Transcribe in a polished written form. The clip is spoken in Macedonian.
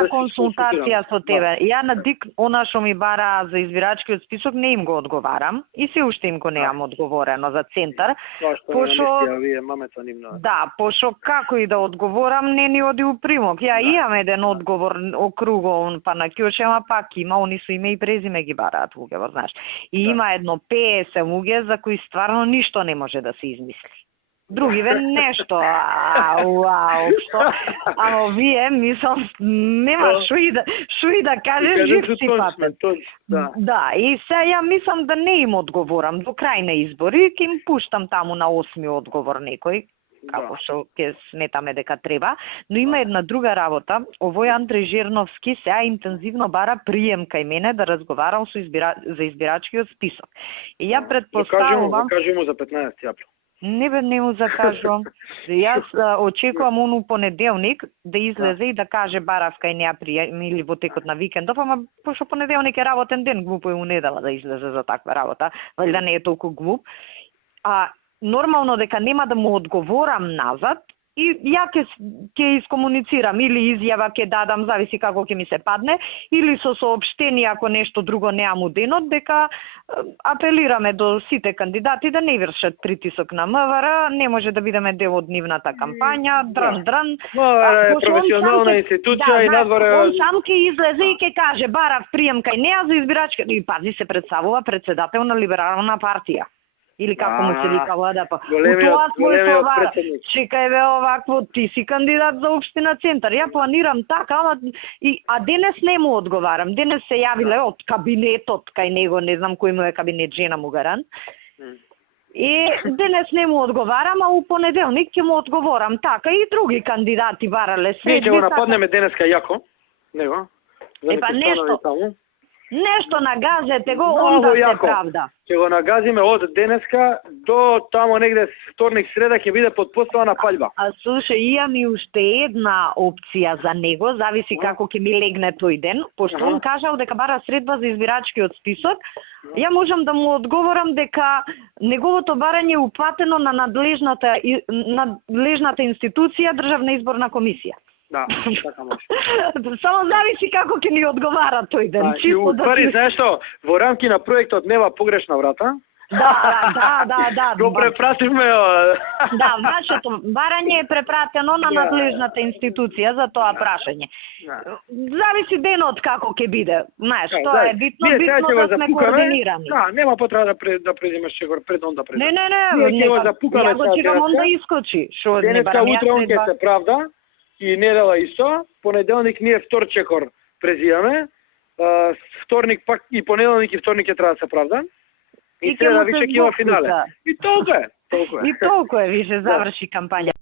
на се консултација со тебе. Ја на Дик, она што ми бара за избирачкиот список, не им го одговарам. И се уште им го неам одговорено за центар. вие мамеца нивна. Да, пошо како и да одговорам, не ни оди у примок. Ја имам еден одговор округован, па на Кјоше, ама пак има, они со име и презиме ги бараат луѓе, знаеш. И има едно 50 луѓе за кои стварно ништо не може да се измисли. Други ве нешто, вау, што? Ама вие, мислам, нема шо и да кажеш, жив си патен. Да, и се ја мислам да не им одговорам до крај на избори, ќе им пуштам таму на 8ми одговор некој, како што ќе сметаме дека треба, но има една друга работа. Овој Андреј Жерновски сега интензивно бара прием кај мене да разговарам за избирачкиот список. И ја предпоставувам... Кажи му за 15 април. Не му закажувам. Јас очекувам ону понеделник да излезе и да каже барав кај неа прием или во текот на викендов, ама пошто понеделник е работен ден, глупо е у недела да излезе за таква работа, валјда не е толку глуп. Нормално дека нема да му одговорам назад и ја ќе искомуницирам или изјава ќе дадам, зависи како ќе ми се падне, или со соопштение ако нешто друго неам у денот, дека апелираме до сите кандидати да не вршат притисок на МВР, не може да бидеме дел од нивната кампања, дран. МВР е професионална институција и надвор он сам ќе излезе и ќе каже барав прием кај неа за избирачка и пази се представува председател на либерална партија. Или како му се вика ЛДП. Големиот чекај бе овакво, ти си кандидат за општина Центар. Ја планирам така, а денес не му одговарам. Денес се јавиле од кабинетот кај него, не знам кој му е кабинет, жена му гарант. И денес не му одговарам, а у понеделник ќе му одговорам. Така и други кандидати барале средби. Ние ќе го нападнеме денеска јако, него. Нешто нагазете го, онда се правда. Ќе го нагазиме од денеска до тамо негде вторник, среда ќе биде подпоставена палба. Слушај, имам и уште една опција за него, зависи како ќе ми легне тој ден, пошто он кажал дека бара средба за избирачкиот список. Ја можам да му одговорам дека неговото барање е упатено на надлежната институција Државна изборна комисија. Да, така може. Само зависи како ќе ни одговара тој ден. И уствари, знаеш што, во рамки на проектот нема погрешна врата. Да. Го препративме. Да, вашето барање е препратено на надлежната институција за тоа прашање. Зависи денот како ќе биде. Знаеш, тоа е битно да сме координирани. Да, нема потреба да презимаш чекор пред он да презимаш. Не, ја го чекам он да искочи. Денеска утре он ќе се правда. И недела исто, понеделник ние втор чекор презиваме, вторник пак и понеделник и вторник ќе треба да се правда. И среда више ќе има финале. И толку е. И толку е, више заврши кампања.